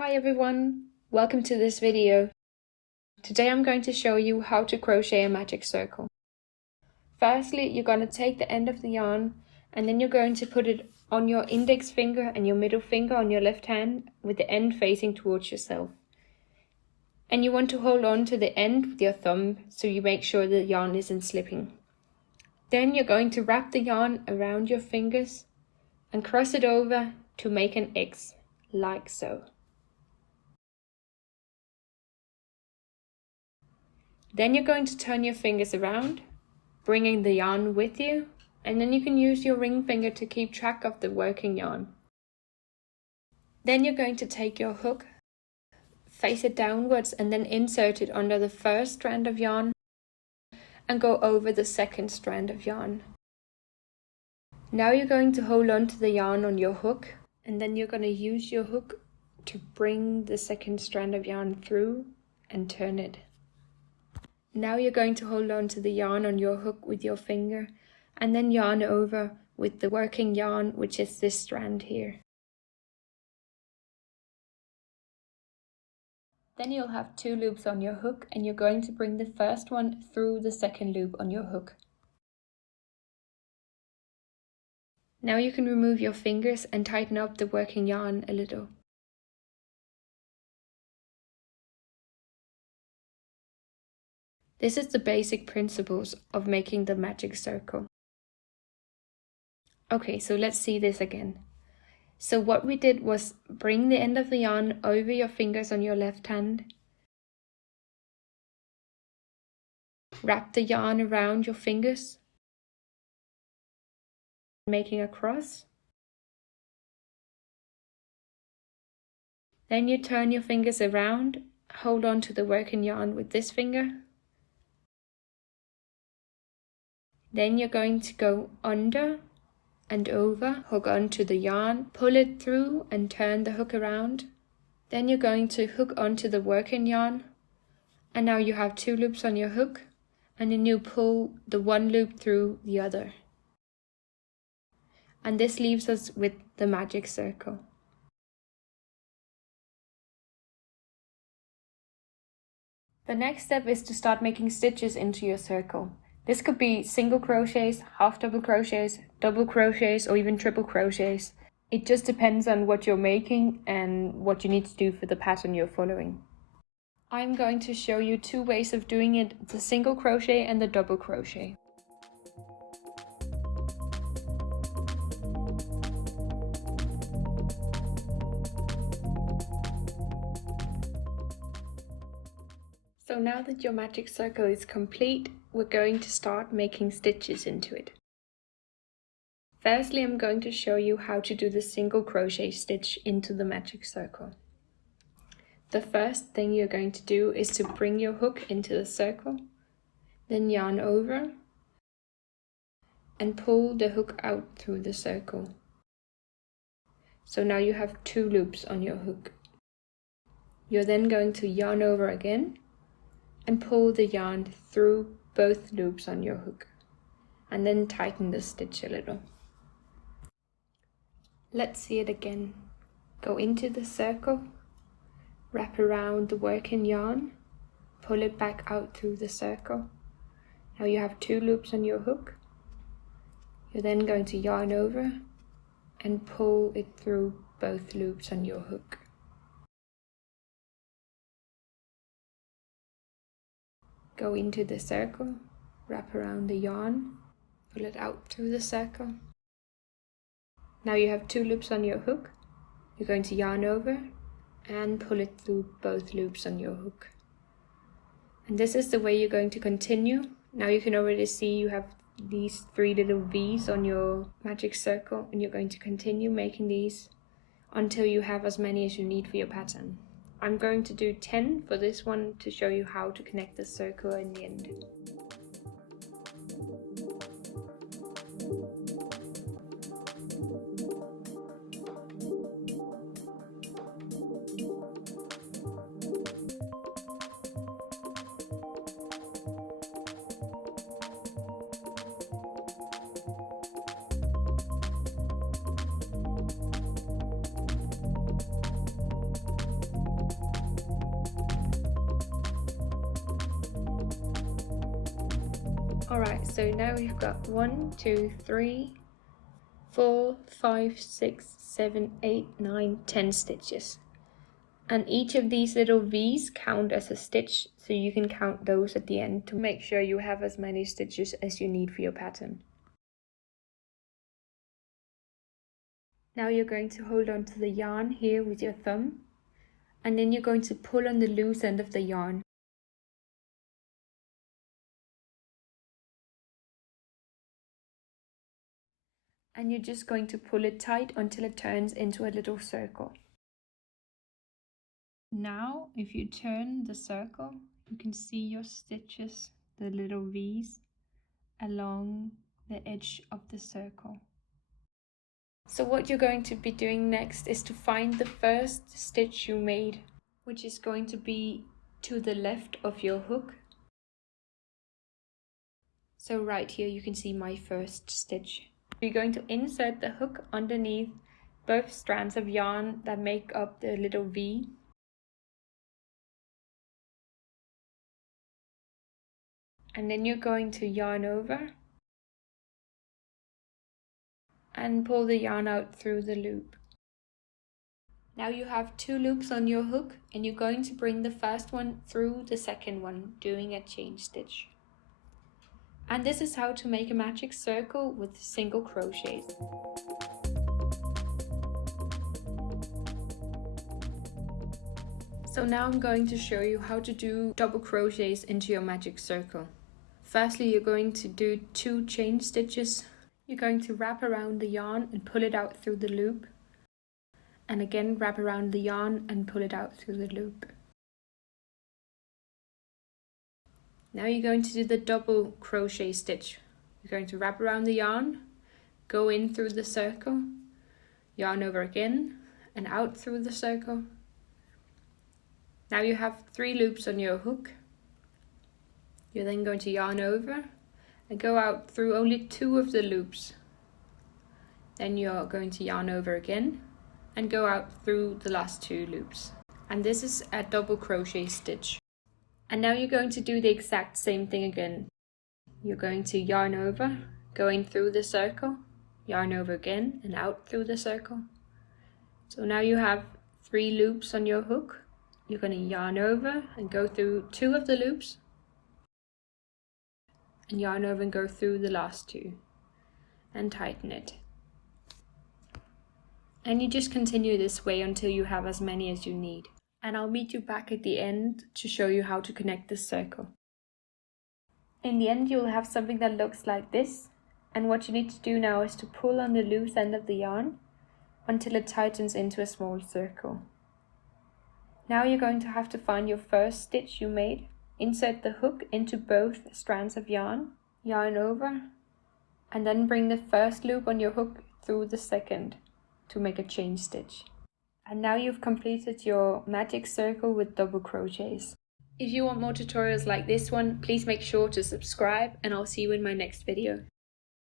Hi everyone, welcome to this video. Today I'm going to show you how to crochet a magic circle. Firstly, you're going to take the end of the yarn and then you're going to put it on your index finger and your middle finger on your left hand with the end facing towards yourself. And you want to hold on to the end with your thumb so you make sure the yarn isn't slipping. Then you're going to wrap the yarn around your fingers and cross it over to make an X, like so. Then you're going to turn your fingers around, bringing the yarn with you, and then you can use your ring finger to keep track of the working yarn. Then you're going to take your hook, face it downwards, and then insert it under the first strand of yarn and go over the second strand of yarn. Now you're going to hold on to the yarn on your hook, and then you're going to use your hook to bring the second strand of yarn through and turn it. Now you're going to hold on to the yarn on your hook with your finger and then yarn over with the working yarn, which is this strand here. Then you'll have two loops on your hook and you're going to bring the first one through the second loop on your hook. Now you can remove your fingers and tighten up the working yarn a little. This is the basic principles of making the magic circle. Okay, so let's see this again. So what we did was bring the end of the yarn over your fingers on your left hand. Wrap the yarn around your fingers, making a cross. Then you turn your fingers around, hold on to the working yarn with this finger. Then you're going to go under and over, hook onto the yarn, pull it through and turn the hook around. Then you're going to hook onto the working yarn. And now you have two loops on your hook and then you pull the one loop through the other. And this leaves us with the magic circle. The next step is to start making stitches into your circle. This could be single crochets, half double crochets, double crochets, or even triple crochets. It just depends on what you're making and what you need to do for the pattern you're following. I'm going to show you two ways of doing it, the single crochet and the double crochet. So now that your magic circle is complete, we're going to start making stitches into it. Firstly, I'm going to show you how to do the single crochet stitch into the magic circle. The first thing you're going to do is to bring your hook into the circle, then yarn over and pull the hook out through the circle. So now you have two loops on your hook. You're then going to yarn over again and pull the yarn through both loops on your hook and then tighten the stitch a little. Let's see it again. Go into the circle, wrap around the working yarn, pull it back out through the circle. Now you have two loops on your hook. You're then going to yarn over and pull it through both loops on your hook. Go into the circle, wrap around the yarn, pull it out through the circle. Now you have two loops on your hook. You're going to yarn over and pull it through both loops on your hook. And this is the way you're going to continue. Now you can already see you have these three little V's on your magic circle, and you're going to continue making these until you have as many as you need for your pattern. I'm going to do 10 for this one to show you how to connect the circle in the end. Alright, so now we've got 1, 2, 3, 4, 5, 6, 7, 8, 9, 10 stitches. And each of these little V's count as a stitch, so you can count those at the end to make sure you have as many stitches as you need for your pattern. Now you're going to hold on to the yarn here with your thumb, and then you're going to pull on the loose end of the yarn. And you're just going to pull it tight until it turns into a little circle. Now, if you turn the circle, you can see your stitches, the little V's, along the edge of the circle. So what you're going to be doing next is to find the first stitch you made, which is going to be to the left of your hook. So right here you can see my first stitch. You're going to insert the hook underneath both strands of yarn that make up the little V. And then you're going to yarn over and pull the yarn out through the loop. Now you have 2 loops on your hook, and you're going to bring the first one through the second one, doing a chain stitch. And this is how to make a magic circle with single crochets. So now I'm going to show you how to do double crochets into your magic circle. Firstly, you're going to do 2 chain stitches. You're going to wrap around the yarn and pull it out through the loop. And again, wrap around the yarn and pull it out through the loop. Now you're going to do the double crochet stitch. You're going to wrap around the yarn, go in through the circle, yarn over again, and out through the circle. Now you have 3 loops on your hook. You're then going to yarn over and go out through only 2 of the loops. Then you're going to yarn over again and go out through the last 2 loops. And this is a double crochet stitch. And now you're going to do the exact same thing again. You're going to yarn over, go in through the circle, yarn over again and out through the circle. So now you have 3 loops on your hook. You're going to yarn over and go through 2 of the loops, and yarn over and go through the last 2 and tighten it. And you just continue this way until you have as many as you need. And I'll meet you back at the end to show you how to connect this circle. In the end, you'll have something that looks like this. And what you need to do now is to pull on the loose end of the yarn until it tightens into a small circle. Now you're going to have to find your first stitch you made. Insert the hook into both strands of yarn, yarn over, and then bring the first loop on your hook through the second to make a chain stitch. And now you've completed your magic circle with double crochets. If you want more tutorials like this one, please make sure to subscribe, and I'll see you in my next video.